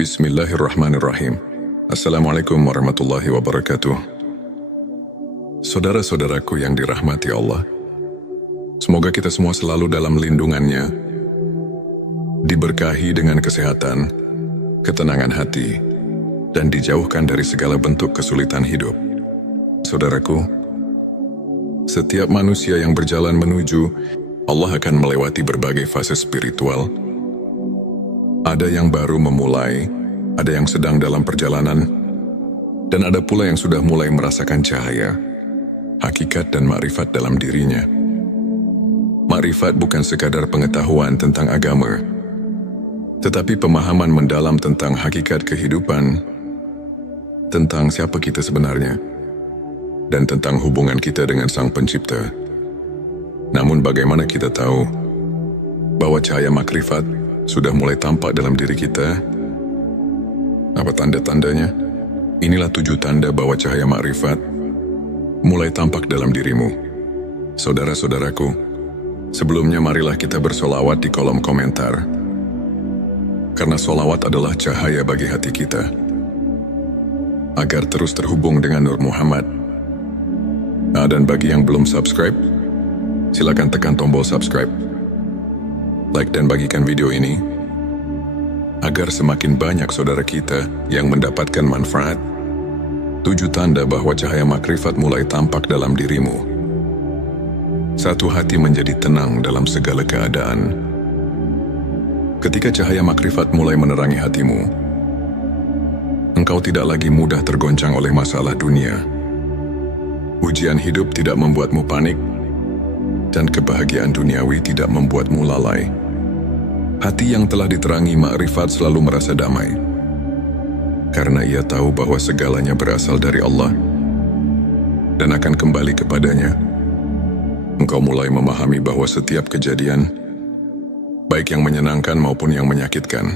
Bismillahirrahmanirrahim. Assalamualaikum warahmatullahi wabarakatuh. Saudara-saudaraku yang dirahmati Allah, semoga kita semua selalu dalam lindungannya, diberkahi dengan kesehatan, ketenangan hati, dan dijauhkan dari segala bentuk kesulitan hidup. Saudaraku, setiap manusia yang berjalan menuju Allah akan melewati berbagai fase spiritual. Ada yang baru memulai, ada yang sedang dalam perjalanan, dan ada pula yang sudah mulai merasakan cahaya, hakikat dan makrifat dalam dirinya. Makrifat bukan sekadar pengetahuan tentang agama, tetapi pemahaman mendalam tentang hakikat kehidupan, tentang siapa kita sebenarnya, dan tentang hubungan kita dengan Sang Pencipta. Namun bagaimana kita tahu bahwa cahaya makrifat sudah mulai tampak dalam diri kita? Apa tanda-tandanya? Inilah 7 tanda bahwa cahaya makrifat mulai tampak dalam dirimu. Saudara-saudaraku, sebelumnya marilah kita bersolawat di kolom komentar. Karena solawat adalah cahaya bagi hati kita, agar terus terhubung dengan Nur Muhammad. Dan bagi yang belum subscribe, silakan tekan tombol subscribe, like dan bagikan video ini, agar semakin banyak saudara kita yang mendapatkan manfaat. 7 tanda bahwa cahaya makrifat mulai tampak dalam dirimu. 1. Hati menjadi tenang dalam segala keadaan. Ketika cahaya makrifat mulai menerangi hatimu, engkau tidak lagi mudah tergoncang oleh masalah dunia. Ujian hidup tidak membuatmu panik, dan kebahagiaan duniawi tidak membuatmu lalai. Hati yang telah diterangi makrifat selalu merasa damai, karena ia tahu bahwa segalanya berasal dari Allah dan akan kembali kepadanya. Engkau mulai memahami bahwa setiap kejadian, baik yang menyenangkan maupun yang menyakitkan,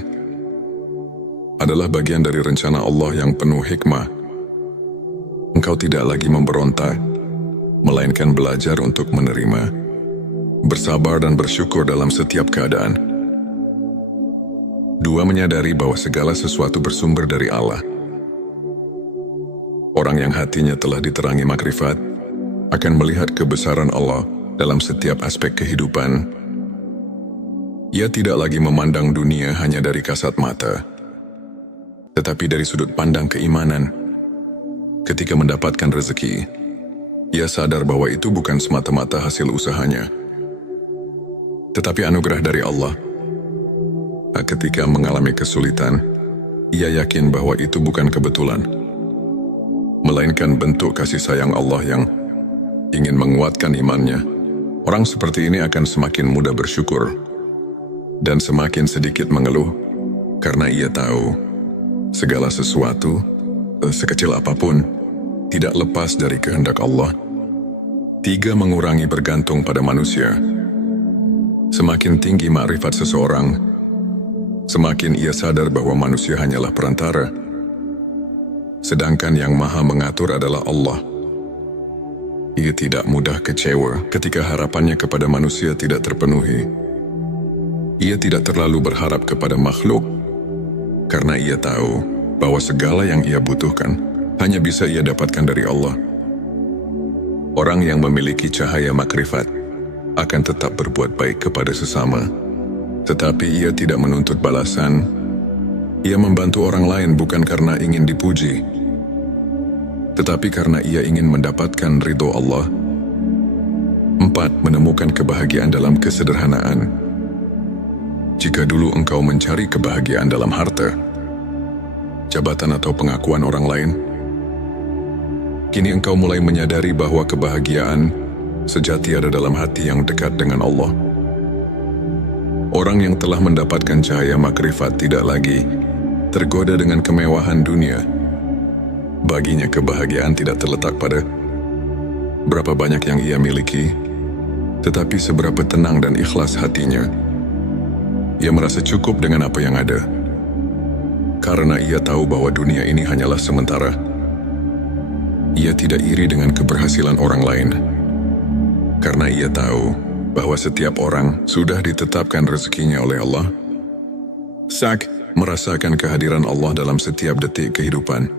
adalah bagian dari rencana Allah yang penuh hikmah. Engkau tidak lagi memberontak, melainkan belajar untuk menerima, bersabar dan bersyukur dalam setiap keadaan. 2. Menyadari bahwa segala sesuatu bersumber dari Allah. Orang yang hatinya telah diterangi makrifat akan melihat kebesaran Allah dalam setiap aspek kehidupan. Ia tidak lagi memandang dunia hanya dari kasat mata, tetapi dari sudut pandang keimanan. Ketika mendapatkan rezeki, ia sadar bahwa itu bukan semata-mata hasil usahanya, tetapi anugerah dari Allah. Ketika mengalami kesulitan, ia yakin bahwa itu bukan kebetulan, melainkan bentuk kasih sayang Allah yang ingin menguatkan imannya. Orang seperti ini akan semakin mudah bersyukur dan semakin sedikit mengeluh, karena ia tahu segala sesuatu, sekecil apapun, tidak lepas dari kehendak Allah. 3. Mengurangi bergantung pada manusia. Semakin tinggi makrifat seseorang, semakin ia sadar bahwa manusia hanyalah perantara, sedangkan yang maha mengatur adalah Allah. Ia tidak mudah kecewa ketika harapannya kepada manusia tidak terpenuhi. Ia tidak terlalu berharap kepada makhluk, karena ia tahu bahwa segala yang ia butuhkan hanya bisa ia dapatkan dari Allah. Orang yang memiliki cahaya makrifat akan tetap berbuat baik kepada sesama, tetapi ia tidak menuntut balasan. Ia membantu orang lain bukan karena ingin dipuji, tetapi karena ia ingin mendapatkan ridho Allah. 4. Menemukan kebahagiaan dalam kesederhanaan. Jika dulu engkau mencari kebahagiaan dalam harta, jabatan atau pengakuan orang lain, kini engkau mulai menyadari bahwa kebahagiaan sejati ada dalam hati yang dekat dengan Allah. Orang yang telah mendapatkan cahaya makrifat tidak lagi tergoda dengan kemewahan dunia. Baginya kebahagiaan tidak terletak pada berapa banyak yang ia miliki, tetapi seberapa tenang dan ikhlas hatinya. Ia merasa cukup dengan apa yang ada, karena ia tahu bahwa dunia ini hanyalah sementara. Ia tidak iri dengan keberhasilan orang lain, karena ia tahu bahwa setiap orang sudah ditetapkan rezekinya oleh Allah. merasakan kehadiran Allah dalam setiap detik kehidupan.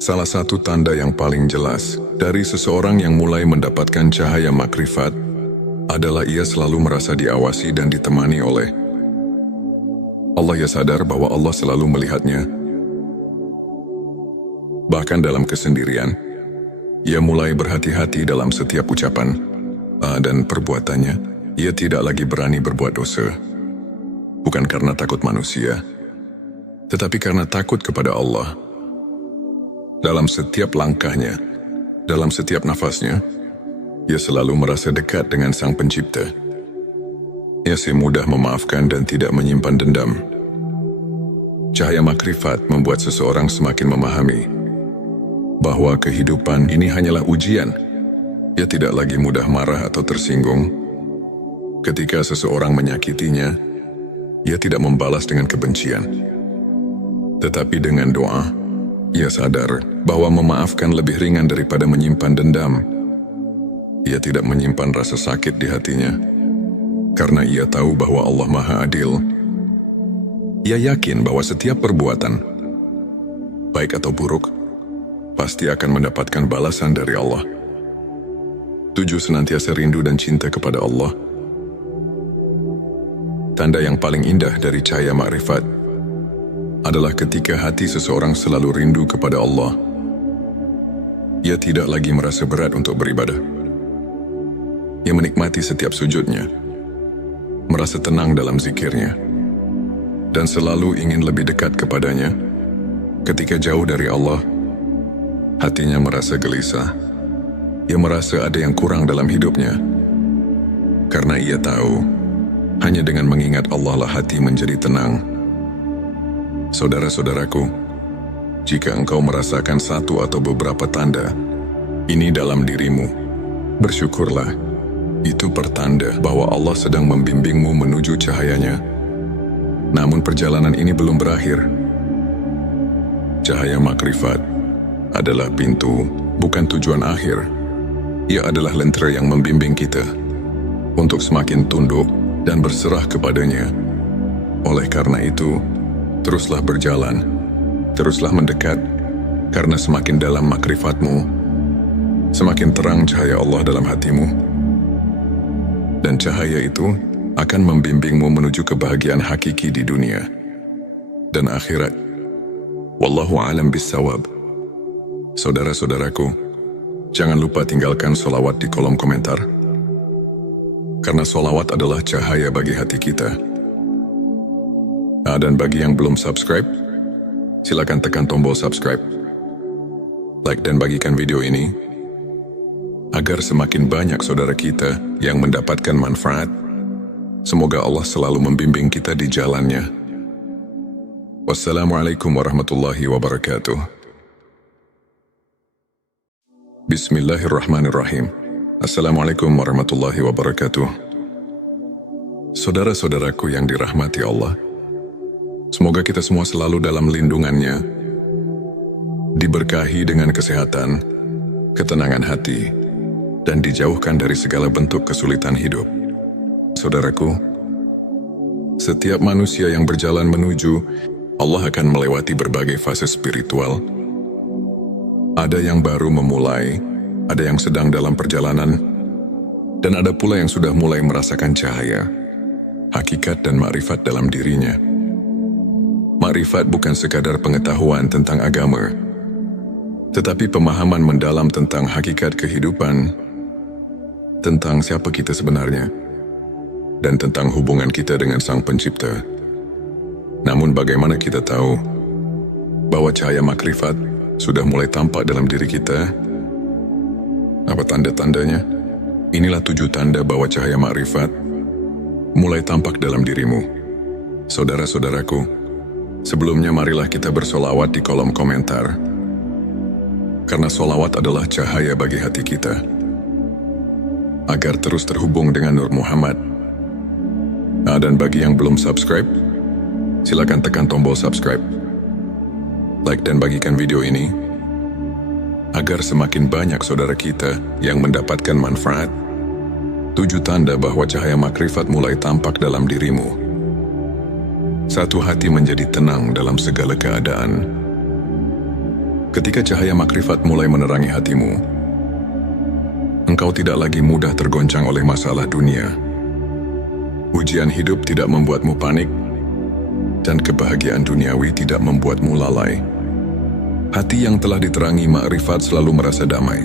Salah satu tanda yang paling jelas dari seseorang yang mulai mendapatkan cahaya makrifat adalah ia selalu merasa diawasi dan ditemani oleh Allah. Ia sadar bahwa Allah selalu melihatnya. Bahkan dalam kesendirian, ia mulai berhati-hati dalam setiap ucapan dan perbuatannya. Ia tidak lagi berani berbuat dosa. Bukan karena takut manusia, tetapi karena takut kepada Allah. Dalam setiap langkahnya, dalam setiap nafasnya, ia selalu merasa dekat dengan Sang Pencipta. Ia mudah memaafkan dan tidak menyimpan dendam. Cahaya makrifat membuat seseorang semakin memahami bahwa kehidupan ini hanyalah ujian. Ia tidak lagi mudah marah atau tersinggung. Ketika seseorang menyakitinya, ia tidak membalas dengan kebencian. Tetapi dengan doa, ia sadar bahwa memaafkan lebih ringan daripada menyimpan dendam. Ia tidak menyimpan rasa sakit di hatinya, karena ia tahu bahwa Allah Maha Adil. Ia yakin bahwa setiap perbuatan, baik atau buruk, pasti akan mendapatkan balasan dari Allah. 7. Senantiasa rindu dan cinta kepada Allah. Tanda yang paling indah dari cahaya makrifat adalah ketika hati seseorang selalu rindu kepada Allah. Ia tidak lagi merasa berat untuk beribadah. Ia menikmati setiap sujudnya, merasa tenang dalam zikirnya, dan selalu ingin lebih dekat kepadanya. Ketika jauh dari Allah, hatinya merasa gelisah. Ia merasa ada yang kurang dalam hidupnya, karena ia tahu hanya dengan mengingat Allah lah hati menjadi tenang. Saudara-saudaraku, jika engkau merasakan satu atau beberapa tanda ini dalam dirimu, bersyukurlah. Itu pertanda bahwa Allah sedang membimbingmu menuju cahayanya. Namun perjalanan ini belum berakhir. Cahaya makrifat adalah pintu, bukan tujuan akhir. Ia adalah lentera yang membimbing kita untuk semakin tunduk dan berserah kepadanya. Oleh karena itu, teruslah berjalan, teruslah mendekat, karena semakin dalam makrifatmu, semakin terang cahaya Allah dalam hatimu. Dan cahaya itu akan membimbingmu menuju kebahagiaan hakiki di dunia dan akhirat. Wallahu a'lam bissawab. Saudara-saudaraku, jangan lupa tinggalkan sholawat di kolom komentar, karena sholawat adalah cahaya bagi hati kita. Dan bagi yang belum subscribe, silakan tekan tombol subscribe, like dan bagikan video ini, agar semakin banyak saudara kita yang mendapatkan manfaat. Semoga Allah selalu membimbing kita di jalannya. Wassalamualaikum warahmatullahi wabarakatuh. Bismillahirrahmanirrahim. Assalamualaikum warahmatullahi wabarakatuh. Saudara-saudaraku yang dirahmati Allah, semoga kita semua selalu dalam lindungannya, diberkahi dengan kesehatan, ketenangan hati, dan dijauhkan dari segala bentuk kesulitan hidup. Saudaraku, setiap manusia yang berjalan menuju Allah akan melewati berbagai fase spiritual. Ada yang baru memulai, ada yang sedang dalam perjalanan, dan ada pula yang sudah mulai merasakan cahaya, hakikat dan makrifat dalam dirinya. Makrifat bukan sekadar pengetahuan tentang agama, tetapi pemahaman mendalam tentang hakikat kehidupan, tentang siapa kita sebenarnya, dan tentang hubungan kita dengan Sang Pencipta. Namun bagaimana kita tahu bahwa cahaya makrifat sudah mulai tampak dalam diri kita? Apa tanda-tandanya? Inilah 7 tanda bahwa cahaya makrifat mulai tampak dalam dirimu. Saudara-saudaraku, sebelumnya marilah kita bersolawat di kolom komentar, karena solawat adalah cahaya bagi hati kita, agar terus terhubung dengan Nur Muhammad. Dan bagi yang belum subscribe, silakan tekan tombol subscribe, like dan bagikan video ini, agar semakin banyak saudara kita yang mendapatkan manfaat. 7 tanda bahwa cahaya makrifat mulai tampak dalam dirimu. Satu hati menjadi tenang dalam segala keadaan. Ketika cahaya makrifat mulai menerangi hatimu, engkau tidak lagi mudah tergoncang oleh masalah dunia. Ujian hidup tidak membuatmu panik, dan kebahagiaan duniawi tidak membuatmu lalai. Hati yang telah diterangi makrifat selalu merasa damai,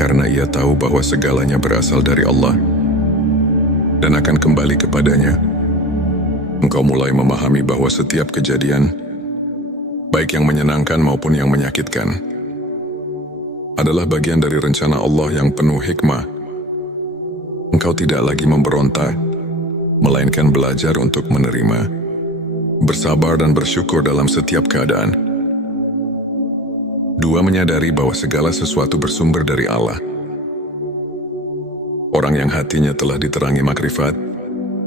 karena ia tahu bahwa segalanya berasal dari Allah dan akan kembali kepadanya. Engkau mulai memahami bahwa setiap kejadian, baik yang menyenangkan maupun yang menyakitkan, adalah bagian dari rencana Allah yang penuh hikmah. Engkau tidak lagi memberontak, melainkan belajar untuk menerima, bersabar dan bersyukur dalam setiap keadaan. Dua, menyadari bahwa segala sesuatu bersumber dari Allah. Orang yang hatinya telah diterangi makrifat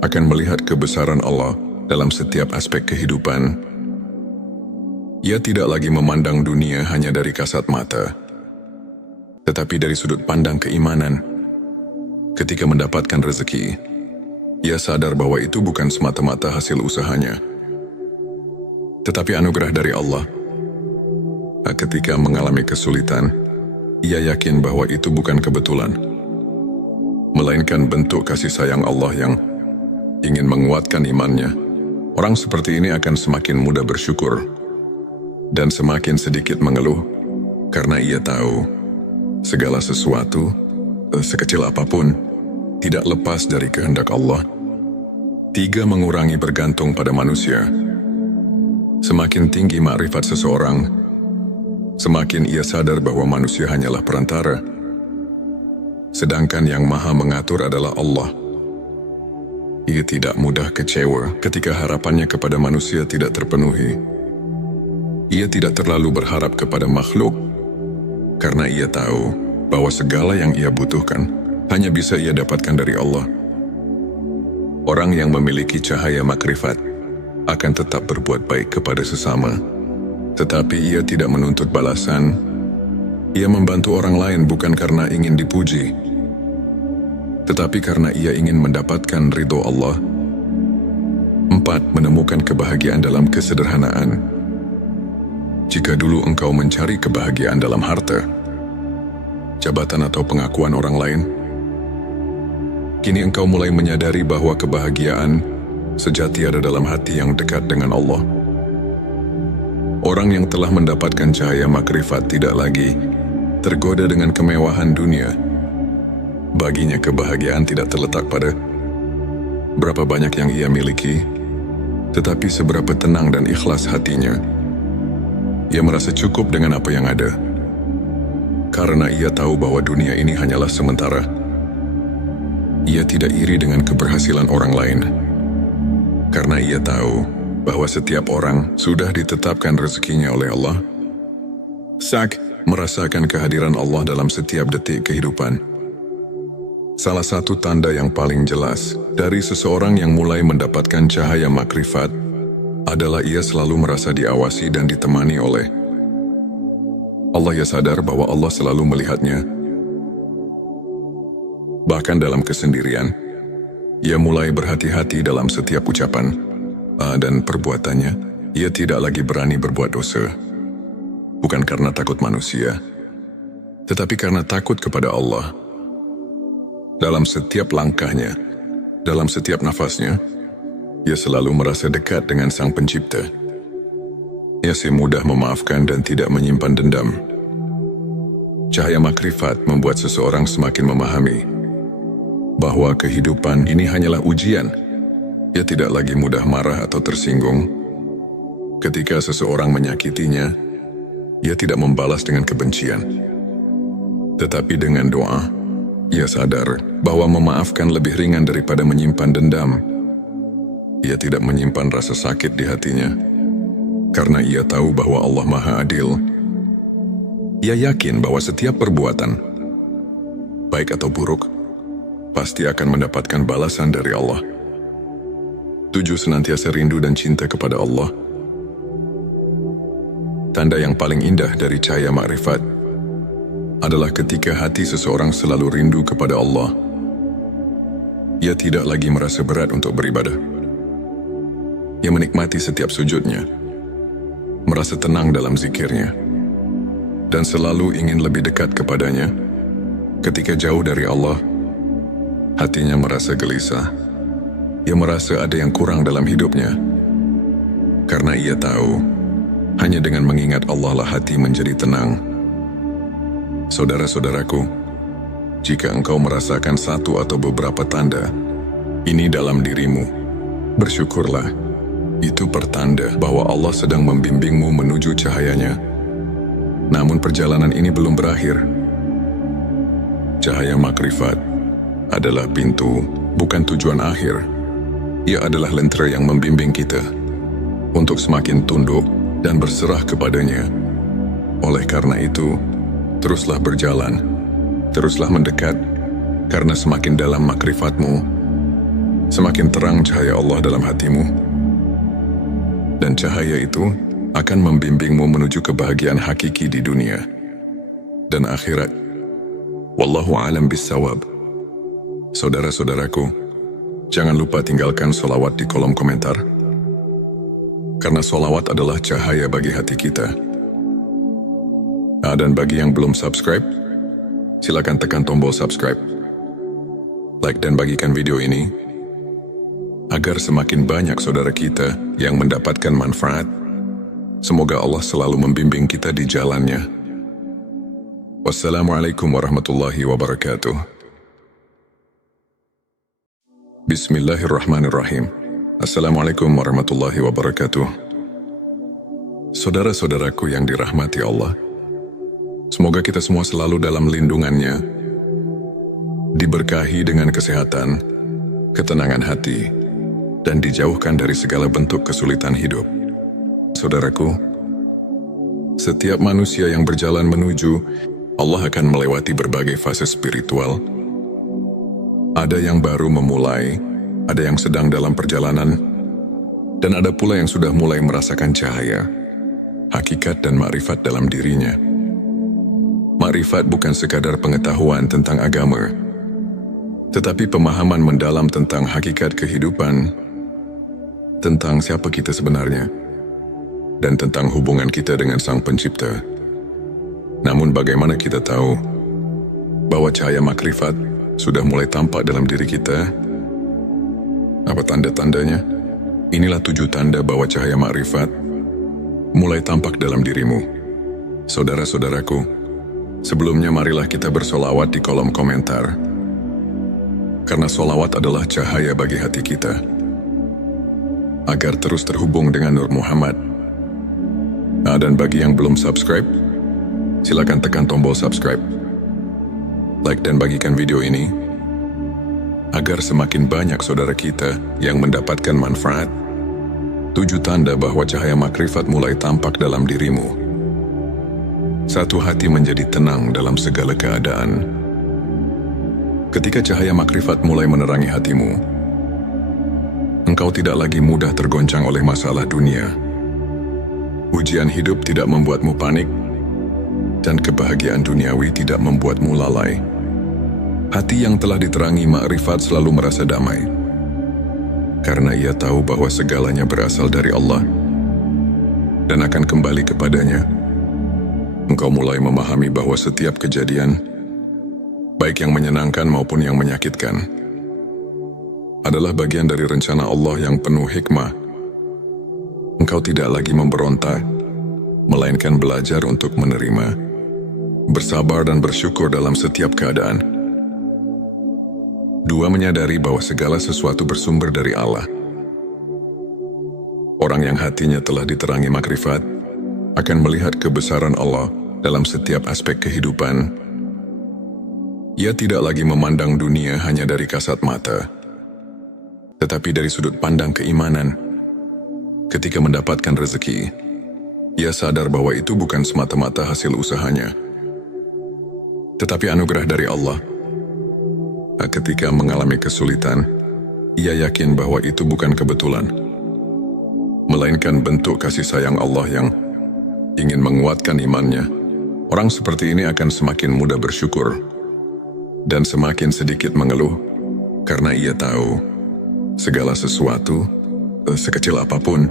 akan melihat kebesaran Allah dalam setiap aspek kehidupan. Ia tidak lagi memandang dunia hanya dari kasat mata, tetapi dari sudut pandang keimanan. Ketika mendapatkan rezeki, ia sadar bahwa itu bukan semata-mata hasil usahanya, tetapi anugerah dari Allah. Ketika mengalami kesulitan, ia yakin bahwa itu bukan kebetulan, melainkan bentuk kasih sayang Allah yang ingin menguatkan imannya. Orang seperti ini akan semakin mudah bersyukur dan semakin sedikit mengeluh, karena ia tahu segala sesuatu, sekecil apapun, tidak lepas dari kehendak Allah. 3, mengurangi bergantung pada manusia. Semakin tinggi makrifat seseorang, semakin ia sadar bahwa manusia hanyalah perantara, sedangkan yang maha mengatur adalah Allah. Ia tidak mudah kecewa ketika harapannya kepada manusia tidak terpenuhi. Ia tidak terlalu berharap kepada makhluk, karena ia tahu bahwa segala yang ia butuhkan hanya bisa ia dapatkan dari Allah. Orang yang memiliki cahaya makrifat akan tetap berbuat baik kepada sesama, tetapi ia tidak menuntut balasan. Ia membantu orang lain bukan karena ingin dipuji, tetapi karena ia ingin mendapatkan ridho Allah. 4, menemukan kebahagiaan dalam kesederhanaan. Jika dulu engkau mencari kebahagiaan dalam harta, jabatan atau pengakuan orang lain, kini engkau mulai menyadari bahwa kebahagiaan sejati ada dalam hati yang dekat dengan Allah. Orang yang telah mendapatkan cahaya makrifat tidak lagi tergoda dengan kemewahan dunia. Baginya kebahagiaan tidak terletak pada berapa banyak yang ia miliki, tetapi seberapa tenang dan ikhlas hatinya. Ia merasa cukup dengan apa yang ada, karena ia tahu bahwa dunia ini hanyalah sementara. Ia tidak iri dengan keberhasilan orang lain, karena ia tahu bahwa setiap orang sudah ditetapkan rezekinya oleh Allah. Sak, merasakan kehadiran Allah dalam setiap detik kehidupan. Salah satu tanda yang paling jelas dari seseorang yang mulai mendapatkan cahaya makrifat adalah ia selalu merasa diawasi dan ditemani oleh Allah. Ia sadar bahwa Allah selalu melihatnya. Bahkan dalam kesendirian, ia mulai berhati-hati dalam setiap ucapan dan perbuatannya. Ia tidak lagi berani berbuat dosa, bukan karena takut manusia, tetapi karena takut kepada Allah. Dalam setiap langkahnya, dalam setiap nafasnya, ia selalu merasa dekat dengan Sang Pencipta. Ia mudah memaafkan dan tidak menyimpan dendam. Cahaya makrifat membuat seseorang semakin memahami bahwa kehidupan ini hanyalah ujian. Ia tidak lagi mudah marah atau tersinggung. Ketika seseorang menyakitinya, ia tidak membalas dengan kebencian, tetapi dengan doa. Ia sadar bahwa memaafkan lebih ringan daripada menyimpan dendam. Ia tidak menyimpan rasa sakit di hatinya, karena ia tahu bahwa Allah Maha Adil. Ia yakin bahwa setiap perbuatan, baik atau buruk, pasti akan mendapatkan balasan dari Allah. 7, senantiasa rindu dan cinta kepada Allah. Tanda yang paling indah dari cahaya makrifat adalah ketika hati seseorang selalu rindu kepada Allah. Ia tidak lagi merasa berat untuk beribadah. Ia menikmati setiap sujudnya, merasa tenang dalam zikirnya, dan selalu ingin lebih dekat kepadanya. Ketika jauh dari Allah, hatinya merasa gelisah. Ia merasa ada yang kurang dalam hidupnya. Karena ia tahu, hanya dengan mengingat Allah lah hati menjadi tenang. Saudara-saudaraku, jika engkau merasakan satu atau beberapa tanda ini dalam dirimu, bersyukurlah. Itu pertanda bahwa Allah sedang membimbingmu menuju cahayanya. Namun perjalanan ini belum berakhir. Cahaya makrifat adalah pintu, bukan tujuan akhir. Ia adalah lentera yang membimbing kita untuk semakin tunduk dan berserah kepadanya. Oleh karena itu, teruslah berjalan, teruslah mendekat, karena semakin dalam makrifatmu, semakin terang cahaya Allah dalam hatimu. Dan cahaya itu akan membimbingmu menuju kebahagiaan hakiki di dunia dan akhirat. Wallahu a'lam bissawab. Saudara-saudaraku, jangan lupa tinggalkan sholawat di kolom komentar. Karena sholawat adalah cahaya bagi hati kita. Dan bagi yang belum subscribe, silakan tekan tombol subscribe. Like dan bagikan video ini, agar semakin banyak saudara kita yang mendapatkan manfaat. Semoga Allah selalu membimbing kita di jalannya. Wassalamualaikum warahmatullahi wabarakatuh. Bismillahirrahmanirrahim. Assalamualaikum warahmatullahi wabarakatuh. Saudara-saudaraku yang dirahmati Allah, semoga kita semua selalu dalam lindungannya, diberkahi dengan kesehatan, ketenangan hati, dan dijauhkan dari segala bentuk kesulitan hidup. Saudaraku, setiap manusia yang berjalan menuju Allah akan melewati berbagai fase spiritual. Ada yang baru memulai, ada yang sedang dalam perjalanan, dan ada pula yang sudah mulai merasakan cahaya, hakikat dan makrifat dalam dirinya. Makrifat bukan sekadar pengetahuan tentang agama, tetapi pemahaman mendalam tentang hakikat kehidupan, tentang siapa kita sebenarnya, dan tentang hubungan kita dengan Sang Pencipta. Namun bagaimana kita tahu bahwa cahaya makrifat sudah mulai tampak dalam diri kita? Apa tanda-tandanya? Inilah 7 tanda bahwa cahaya makrifat mulai tampak dalam dirimu. Saudara-saudaraku, sebelumnya marilah kita bersolawat di kolom komentar. Karena solawat adalah cahaya bagi hati kita, agar terus terhubung dengan Nur Muhammad. Dan bagi yang belum subscribe, silakan tekan tombol subscribe. Like dan bagikan video ini, agar semakin banyak saudara kita yang mendapatkan manfaat. 7 tanda bahwa cahaya makrifat mulai tampak dalam dirimu. 1. Hati menjadi tenang dalam segala keadaan. Ketika cahaya makrifat mulai menerangi hatimu, engkau tidak lagi mudah tergoncang oleh masalah dunia. Ujian hidup tidak membuatmu panik, dan kebahagiaan duniawi tidak membuatmu lalai. Hati yang telah diterangi makrifat selalu merasa damai, karena ia tahu bahwa segalanya berasal dari Allah dan akan kembali kepadanya. Engkau mulai memahami bahwa setiap kejadian, baik yang menyenangkan maupun yang menyakitkan, adalah bagian dari rencana Allah yang penuh hikmah. Engkau tidak lagi memberontak, melainkan belajar untuk menerima, bersabar dan bersyukur dalam setiap keadaan. 2. Menyadari bahwa segala sesuatu bersumber dari Allah. Orang yang hatinya telah diterangi makrifat akan melihat kebesaran Allah dalam setiap aspek kehidupan. Ia tidak lagi memandang dunia hanya dari kasat mata, tetapi dari sudut pandang keimanan. Ketika mendapatkan rezeki, ia sadar bahwa itu bukan semata-mata hasil usahanya, tetapi anugerah dari Allah. Ketika mengalami kesulitan, ia yakin bahwa itu bukan kebetulan, melainkan bentuk kasih sayang Allah yang ingin menguatkan imannya. Orang seperti ini akan semakin mudah bersyukur dan semakin sedikit mengeluh, karena ia tahu segala sesuatu sekecil apapun,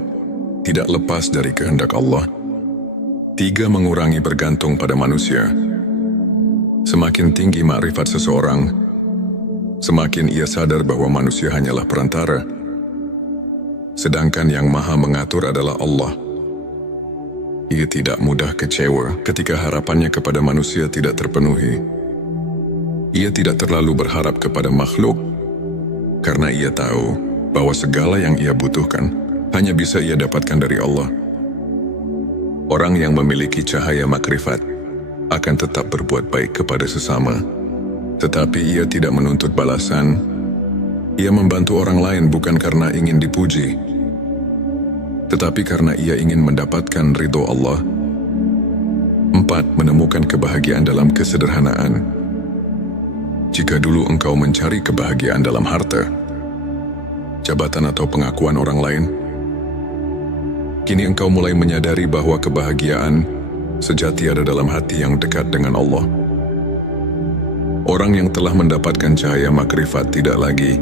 tidak lepas dari kehendak Allah. 3. Mengurangi bergantung pada manusia. Semakin tinggi makrifat seseorang, semakin ia sadar bahwa manusia hanyalah perantara, sedangkan yang maha mengatur adalah Allah. Ia tidak mudah kecewa ketika harapannya kepada manusia tidak terpenuhi. Ia tidak terlalu berharap kepada makhluk, karena ia tahu bahwa segala yang ia butuhkan hanya bisa ia dapatkan dari Allah. Orang yang memiliki cahaya makrifat akan tetap berbuat baik kepada sesama, tetapi ia tidak menuntut balasan. Ia membantu orang lain bukan karena ingin dipuji, tetapi karena ia ingin mendapatkan ridho Allah. 4. Menemukan kebahagiaan dalam kesederhanaan. Jika dulu engkau mencari kebahagiaan dalam harta, jabatan atau pengakuan orang lain, kini engkau mulai menyadari bahwa kebahagiaan sejati ada dalam hati yang dekat dengan Allah. Orang yang telah mendapatkan cahaya makrifat tidak lagi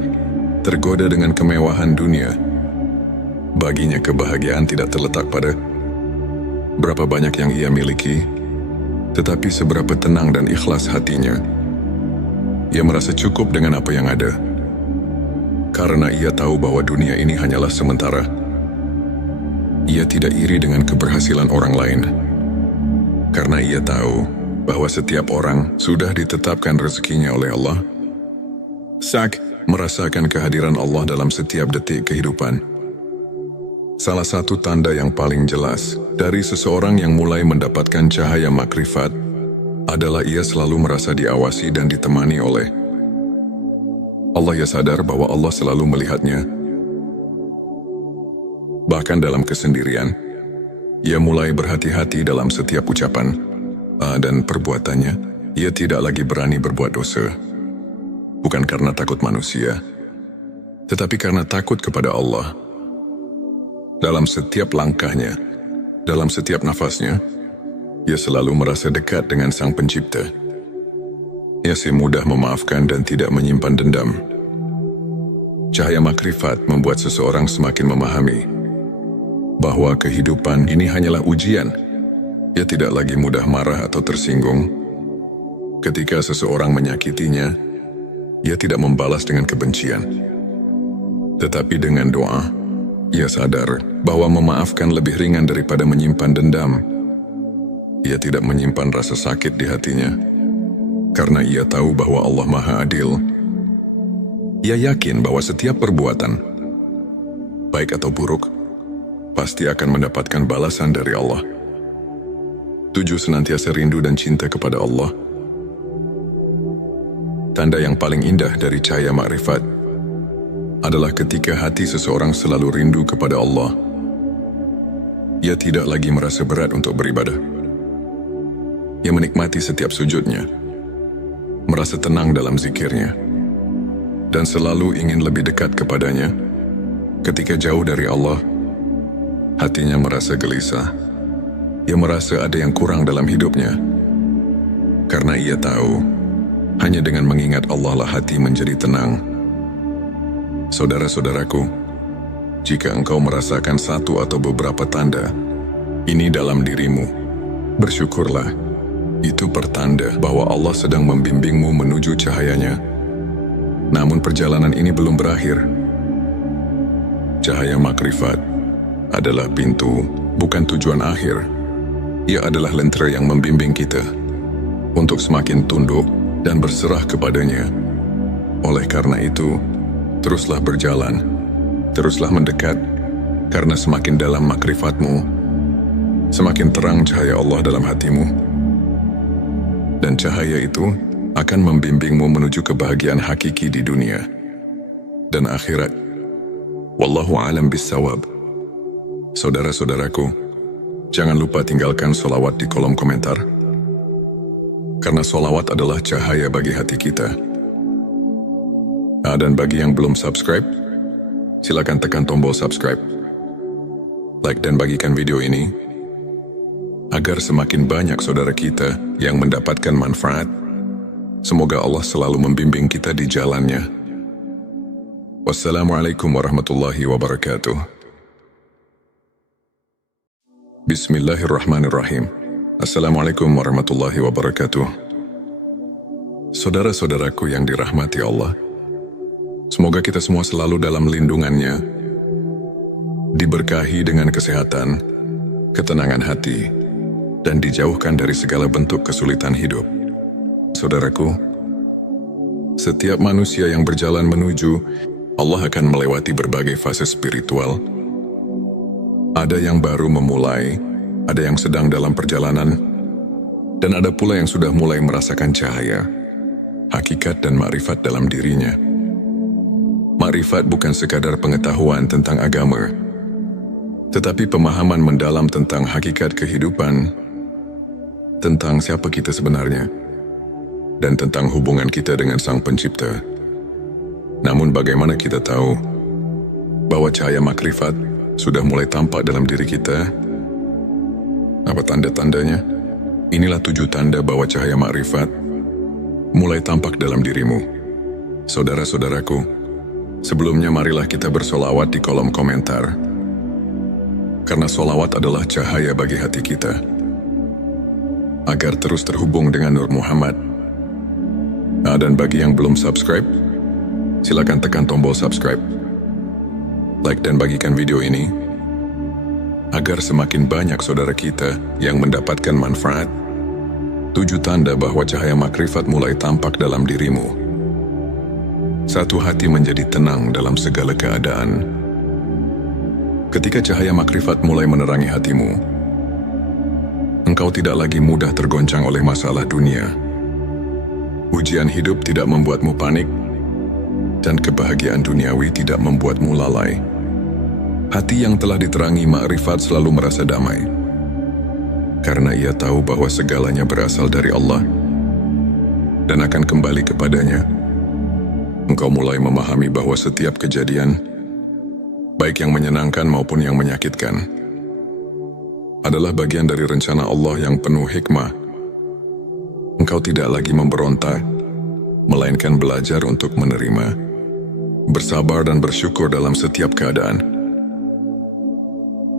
tergoda dengan kemewahan dunia. Baginya kebahagiaan tidak terletak pada berapa banyak yang ia miliki, tetapi seberapa tenang dan ikhlas hatinya. Ia merasa cukup dengan apa yang ada, karena ia tahu bahwa dunia ini hanyalah sementara. Ia tidak iri dengan keberhasilan orang lain, karena ia tahu bahwa setiap orang sudah ditetapkan rezekinya oleh Allah. Merasakan kehadiran Allah dalam setiap detik kehidupan. Salah satu tanda yang paling jelas dari seseorang yang mulai mendapatkan cahaya makrifat adalah ia selalu merasa diawasi dan ditemani oleh Allah. Ia sadar bahwa Allah selalu melihatnya. Bahkan dalam kesendirian, ia mulai berhati-hati dalam setiap ucapan dan perbuatannya. Ia tidak lagi berani berbuat dosa, bukan karena takut manusia, tetapi karena takut kepada Allah. Dalam setiap langkahnya, dalam setiap nafasnya, ia selalu merasa dekat dengan Sang Pencipta. Ia mudah memaafkan dan tidak menyimpan dendam. Cahaya makrifat membuat seseorang semakin memahami bahwa kehidupan ini hanyalah ujian. Ia tidak lagi mudah marah atau tersinggung. Ketika seseorang menyakitinya, ia tidak membalas dengan kebencian, tetapi dengan doa. Ia sadar bahwa memaafkan lebih ringan daripada menyimpan dendam. Ia tidak menyimpan rasa sakit di hatinya, karena ia tahu bahwa Allah Maha Adil. Ia yakin bahwa setiap perbuatan, baik atau buruk, pasti akan mendapatkan balasan dari Allah. 7. Senantiasa rindu dan cinta kepada Allah. Tanda yang paling indah dari cahaya makrifat adalah ketika hati seseorang selalu rindu kepada Allah. Ia tidak lagi merasa berat untuk beribadah. Ia menikmati setiap sujudnya, merasa tenang dalam zikirnya, dan selalu ingin lebih dekat kepadanya. Ketika jauh dari Allah, hatinya merasa gelisah. Ia merasa ada yang kurang dalam hidupnya, karena ia tahu hanya dengan mengingat Allah lah hati menjadi tenang. Saudara-saudaraku, jika engkau merasakan satu atau beberapa tanda ini dalam dirimu, bersyukurlah. Itu pertanda bahwa Allah sedang membimbingmu menuju cahayanya. Namun perjalanan ini belum berakhir. Cahaya makrifat adalah pintu, bukan tujuan akhir. Ia adalah lentera yang membimbing kita untuk semakin tunduk dan berserah kepadanya. Oleh karena itu, teruslah berjalan, teruslah mendekat, karena semakin dalam makrifatmu, semakin terang cahaya Allah dalam hatimu. Dan cahaya itu akan membimbingmu menuju kebahagiaan hakiki di dunia dan akhirat. Wallahu a'lam bissawab. Saudara-saudaraku, jangan lupa tinggalkan sholawat di kolom komentar, karena sholawat adalah cahaya bagi hati kita. Dan bagi yang belum subscribe, silakan tekan tombol subscribe, like dan bagikan video ini, agar semakin banyak saudara kita yang mendapatkan manfaat. Semoga Allah selalu membimbing kita di jalannya. Wassalamualaikum warahmatullahi wabarakatuh. Bismillahirrahmanirrahim. Assalamualaikum warahmatullahi wabarakatuh. Saudara-saudaraku yang dirahmati Allah, semoga kita semua selalu dalam lindungannya, diberkahi dengan kesehatan, ketenangan hati, dan dijauhkan dari segala bentuk kesulitan hidup. Saudaraku, setiap manusia yang berjalan menuju Allah akan melewati berbagai fase spiritual. Ada yang baru memulai, ada yang sedang dalam perjalanan, dan ada pula yang sudah mulai merasakan cahaya, hakikat dan makrifat dalam dirinya. Makrifat bukan sekadar pengetahuan tentang agama, tetapi pemahaman mendalam tentang hakikat kehidupan, tentang siapa kita sebenarnya, dan tentang hubungan kita dengan Sang Pencipta. Namun bagaimana kita tahu bahwa cahaya makrifat sudah mulai tampak dalam diri kita? Apa tanda-tandanya? Inilah 7 tanda bahwa cahaya makrifat mulai tampak dalam dirimu. Saudara-saudaraku, sebelumnya marilah kita bersolawat di kolom komentar. Karena solawat adalah cahaya bagi hati kita. Agar terus terhubung dengan Nur Muhammad. Dan bagi yang belum subscribe, silakan tekan tombol subscribe. Like dan bagikan video ini agar semakin banyak saudara kita yang mendapatkan manfaat. 7 tanda bahwa cahaya makrifat mulai tampak dalam dirimu. 1. Hati menjadi tenang dalam segala keadaan. Ketika cahaya makrifat mulai menerangi hatimu, engkau tidak lagi mudah tergoncang oleh masalah dunia. Ujian hidup tidak membuatmu panik, dan kebahagiaan duniawi tidak membuatmu lalai. Hati yang telah diterangi makrifat selalu merasa damai, karena ia tahu bahwa segalanya berasal dari Allah dan akan kembali kepadanya. Engkau mulai memahami bahwa setiap kejadian, baik yang menyenangkan maupun yang menyakitkan, adalah bagian dari rencana Allah yang penuh hikmah. Engkau tidak lagi memberontak, melainkan belajar untuk menerima, bersabar dan bersyukur dalam setiap keadaan.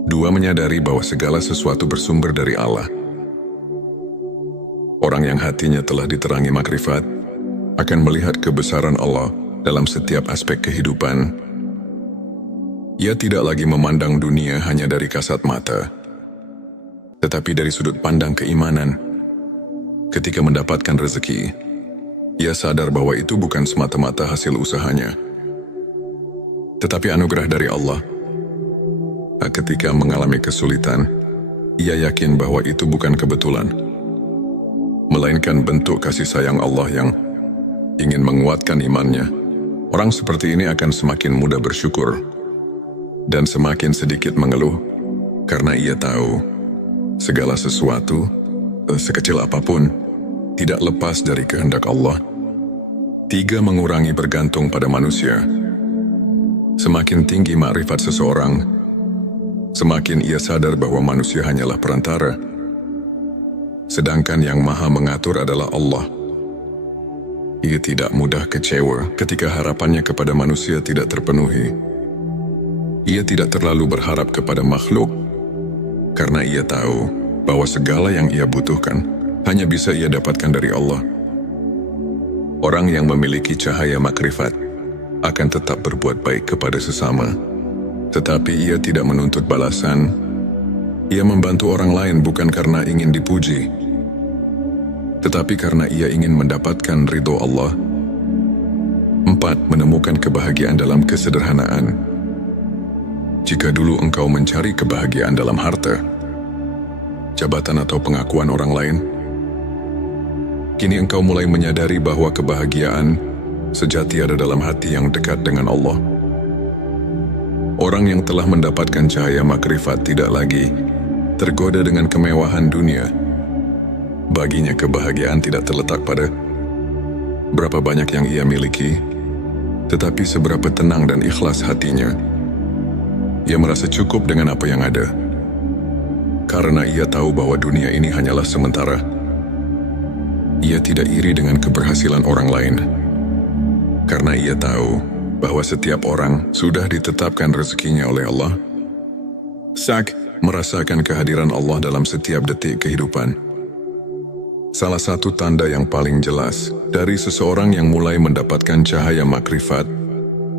2. Menyadari bahwa segala sesuatu bersumber dari Allah. Orang yang hatinya telah diterangi makrifat akan melihat kebesaran Allah dalam setiap aspek kehidupan. Ia tidak lagi memandang dunia hanya dari kasat mata, tetapi dari sudut pandang keimanan. Ketika mendapatkan rezeki, ia sadar bahwa itu bukan semata-mata hasil usahanya, tetapi anugerah dari Allah. Ketika mengalami kesulitan, ia yakin bahwa itu bukan kebetulan, melainkan bentuk kasih sayang Allah yang ingin menguatkan imannya. Orang seperti ini akan semakin mudah bersyukur dan semakin sedikit mengeluh, karena ia tahu segala sesuatu, sekecil apapun, tidak lepas dari kehendak Allah. 3. Mengurangi bergantung pada manusia. Semakin tinggi makrifat seseorang, semakin ia sadar bahwa manusia hanyalah perantara, sedangkan yang maha mengatur adalah Allah. Ia tidak mudah kecewa ketika harapannya kepada manusia tidak terpenuhi. Ia tidak terlalu berharap kepada makhluk, karena ia tahu bahwa segala yang ia butuhkan hanya bisa ia dapatkan dari Allah. Orang yang memiliki cahaya makrifat akan tetap berbuat baik kepada sesama, tetapi ia tidak menuntut balasan. Ia membantu orang lain bukan karena ingin dipuji, tetapi karena ia ingin mendapatkan ridho Allah. 4. Menemukan kebahagiaan dalam kesederhanaan. Jika dulu engkau mencari kebahagiaan dalam harta, jabatan atau pengakuan orang lain, kini engkau mulai menyadari bahwa kebahagiaan sejati ada dalam hati yang dekat dengan Allah. Orang yang telah mendapatkan cahaya makrifat tidak lagi tergoda dengan kemewahan dunia. Baginya kebahagiaan tidak terletak pada berapa banyak yang ia miliki, tetapi seberapa tenang dan ikhlas hatinya. Ia merasa cukup dengan apa yang ada, karena ia tahu bahwa dunia ini hanyalah sementara. Ia tidak iri dengan keberhasilan orang lain, karena ia tahu bahwa setiap orang sudah ditetapkan rezekinya oleh Allah. merasakan kehadiran Allah dalam setiap detik kehidupan. Salah satu tanda yang paling jelas dari seseorang yang mulai mendapatkan cahaya makrifat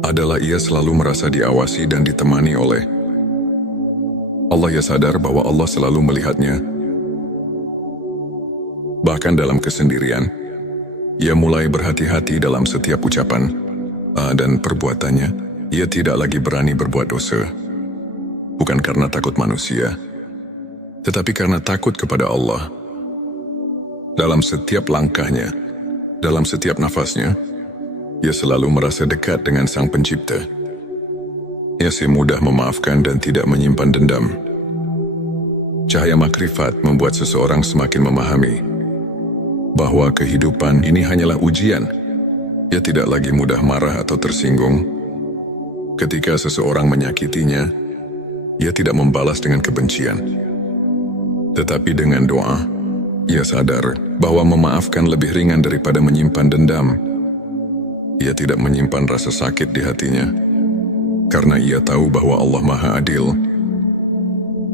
adalah ia selalu merasa diawasi dan ditemani oleh Allah. Ia sadar bahwa Allah selalu melihatnya. Bahkan dalam kesendirian, ia mulai berhati-hati dalam setiap ucapan dan perbuatannya. Ia tidak lagi berani berbuat dosa. Bukan karena takut manusia, tetapi karena takut kepada Allah. Dalam setiap langkahnya, dalam setiap nafasnya, ia selalu merasa dekat dengan Sang Pencipta. Ia mudah memaafkan dan tidak menyimpan dendam. Cahaya makrifat membuat seseorang semakin memahami bahwa kehidupan ini hanyalah ujian. Ia tidak lagi mudah marah atau tersinggung. Ketika seseorang menyakitinya, ia tidak membalas dengan kebencian. Tetapi dengan doa, ia sadar bahwa memaafkan lebih ringan daripada menyimpan dendam. Ia tidak menyimpan rasa sakit di hatinya, karena ia tahu bahwa Allah Maha Adil.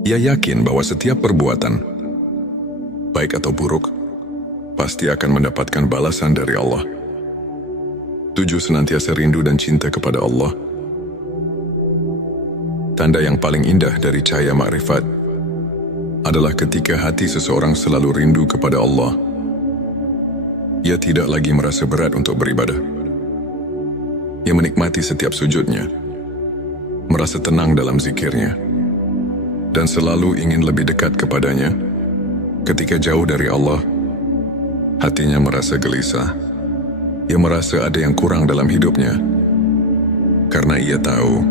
Ia yakin bahwa setiap perbuatan, baik atau buruk, pasti akan mendapatkan balasan dari Allah. 7. Senantiasa rindu dan cinta kepada Allah. Tanda yang paling indah dari cahaya makrifat adalah ketika hati seseorang selalu rindu kepada Allah. Ia tidak lagi merasa berat untuk beribadah. Ia menikmati setiap sujudnya, merasa tenang dalam zikirnya, dan selalu ingin lebih dekat kepadanya. Ketika jauh dari Allah, hatinya merasa gelisah. Ia merasa ada yang kurang dalam hidupnya. Karena ia tahu,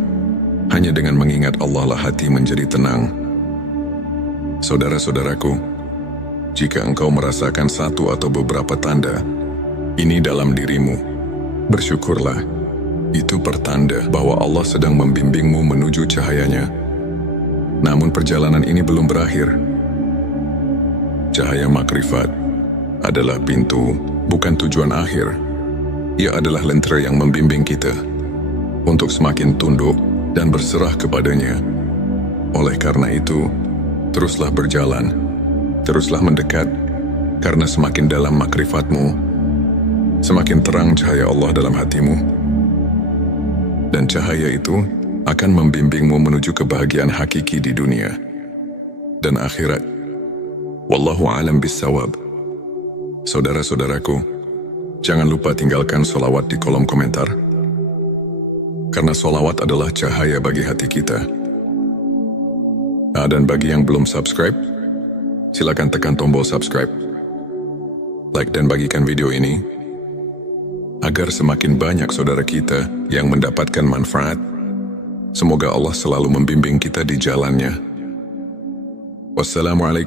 hanya dengan mengingat Allah lah hati menjadi tenang. Saudara-saudaraku, jika engkau merasakan satu atau beberapa tanda ini dalam dirimu, bersyukurlah. Itu pertanda bahwa Allah sedang membimbingmu menuju cahayanya. Namun perjalanan ini belum berakhir. Cahaya makrifat adalah pintu, bukan tujuan akhir. Ia adalah lentera yang membimbing kita untuk semakin tunduk dan berserah kepadanya. Oleh karena itu, teruslah berjalan, teruslah mendekat, karena semakin dalam makrifatmu, semakin terang cahaya Allah dalam hatimu. Dan cahaya itu akan membimbingmu menuju kebahagiaan hakiki di dunia dan akhirat. Wallahu a'lam bissawab. Saudara-saudaraku, jangan lupa tinggalkan sholawat di kolom komentar. Karena sholawat adalah cahaya bagi hati kita. Dan bagi yang belum subscribe, silakan tekan tombol subscribe, like dan bagikan video ini, agar semakin banyak saudara kita yang mendapatkan manfaat. Semoga Allah selalu membimbing kita di jalannya. Wassalamualaikum.